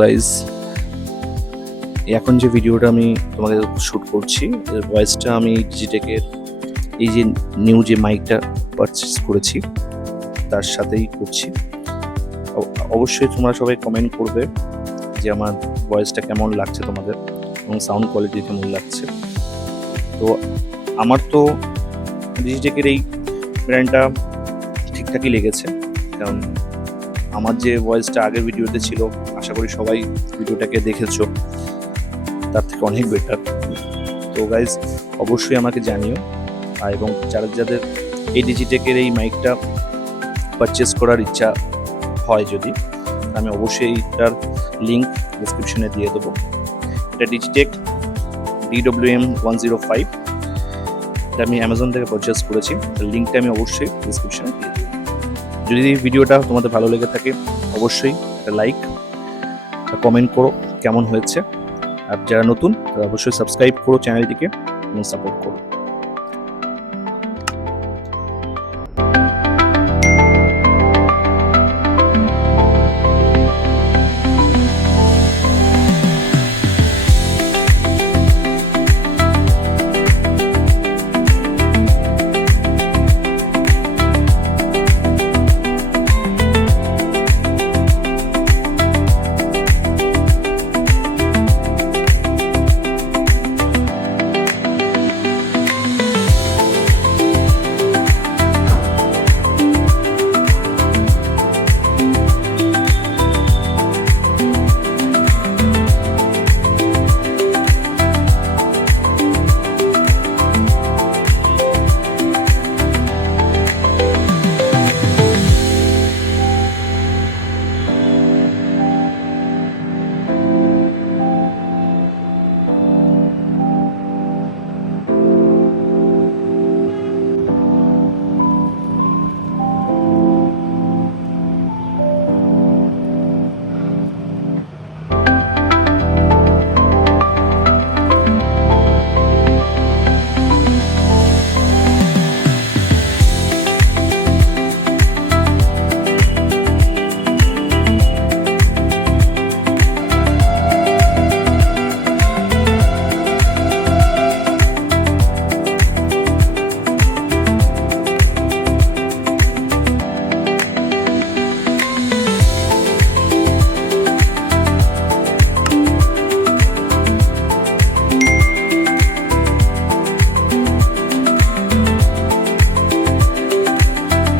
গাইজ, এখন যে ভিডিওটা আমি তোমাকে শ্যুট করছি এর ভয়েসটা আমি ডিজিটেকের এই যে নিউ যে মাইকটা পারচেস করেছি তার সাথেই করছি। অবশ্যই তোমরা সবাই কমেন্ট করবে যে আমার ভয়েসটা কেমন লাগছে তোমাদের এবং সাউন্ড কোয়ালিটি কেমন লাগছে। তো আমার তো ডিজিটেকের এই ব্র্যান্ডটা ঠিকঠাকই লেগেছে, কারণ আমার যে ভয়েসটা আগের ভিডিওতে ছিল আশা করি সবাই ভিডিওটাকে দেখেছো, তার থেকে অনেক বেটার। তো গাইজ অবশ্যই আমাকে জানিও, এবং যাদের এই ডিজিটেকের এই মাইকটা পারচেস করার ইচ্ছা হয় যদি, আমি অবশ্যই এইটার লিঙ্ক ডিসক্রিপশনে দিয়ে দেবো। এটা ডিজিটেক DWM105, এটা আমি অ্যামাজন থেকে পারচেস করেছি, তার লিঙ্কটা আমি অবশ্যই ডিসক্রিপশনে দিয়ে দেবো। যদি ভিডিওটা তোমাদের ভালো লেগে থাকে অবশ্যই একটা লাইক কমেন্ট করো কেমন হয়েছে, আর যারা নতুন তারা অবশ্যই সাবস্ক্রাইব করো চ্যানেলটিকে এবং সাপোর্ট করো।